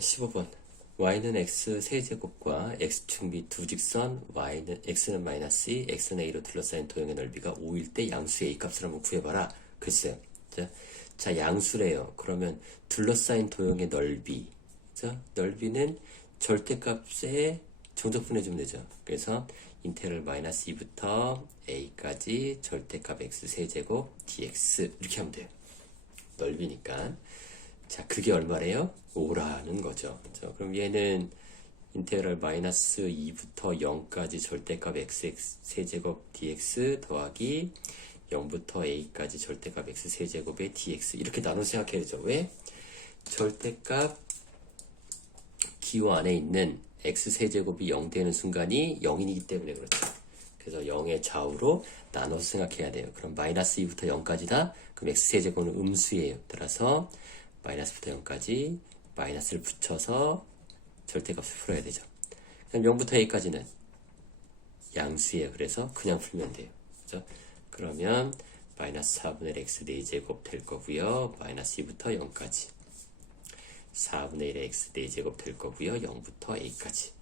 15번. y는 x 세제곱과 x축 및두 직선 y는 x는 마이너스 2, x는 a로 둘러싸인 도형의 넓이가 5일 때 양수의 a 값을 한번 구해봐라. 글쎄요. 자, 자, 양수래요. 그러면 둘러싸인 도형의 넓이. 자, 넓이는 절대값에 정적분해주면 되죠. 그래서 인테그럴 마이너스 2부터 a까지 절대값 x 세제곱 dx 이렇게 하면 돼요. 넓이니까. 자, 그게 얼마래요? 5라는 거죠. 자, 그럼 얘는 인테그럴 마이너스 2부터 0까지 절대값 x 세제곱 dx 더하기 0부터 a까지 절대값 x 세제곱의 dx 이렇게 나눠 생각해야 되죠. 왜? 절대값 기호 안에 있는 x 세제곱이 0 되는 순간이 0이기 때문에 그렇죠. 그래서 0의 좌우로 나눠서 생각해야 돼요. 그럼 마이너스 2부터 0까지다. 그럼 x 세제곱은 음수예요. 따라서 마이너스부터 0까지 마이너스를 붙여서 절대값을 풀어야 되죠. 그럼 0부터 a까지는 양수예요. 그래서 그냥 풀면 돼요. 그죠? 그러면 마이너스 4분의 1 x 4제곱 될 거고요. 마이너스 2부터 0까지 4분의 1 x 4제곱 될 거고요. 0부터 a까지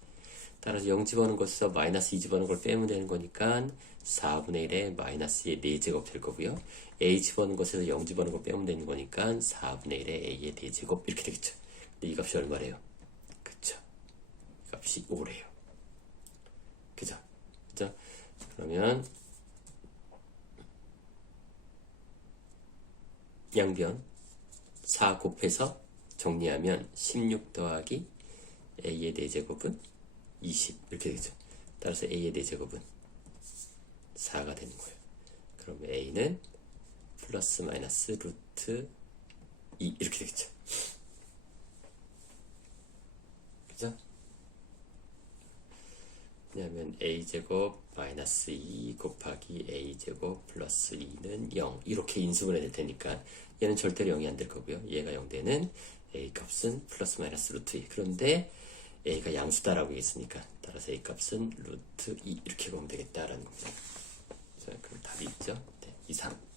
따라서 0 집어넣은 것에서 마이너스 2 집어넣은 걸 빼면 되는 거니까 4분의 1에 마이너스의 4제곱 될 거고요. a 집어넣은 것에서 0 집어넣은 걸 빼면 되는 거니까 4분의 1에 a의 4제곱 이렇게 되겠죠. 근데 이 값이 얼마래요? 그쵸. 이 값이 5래요. 그죠? 그죠? 그러면 양변 4 곱해서 정리하면 16 더하기 a의 4제곱은 20 이렇게 되죠. 따라서 a의 4제곱은 4가 되는 거예요. 그럼 a는 플러스 마이너스 루트 2 이렇게 되겠죠. 그죠? 왜냐하면 a제곱 마이너스 2 곱하기 a제곱 플러스 2는 0 이렇게 인수분해 될 테니까 얘는 절대로 0이 안 될 거고요. 얘가 0 되는 a 값은 플러스 마이너스 루트 2 그런데 a가 양수다라고 했으니까 따라서 a 값은 루트 2 이렇게 보면 되겠다라는 겁니다. 자, 그럼 답이 있죠? 네, 이상.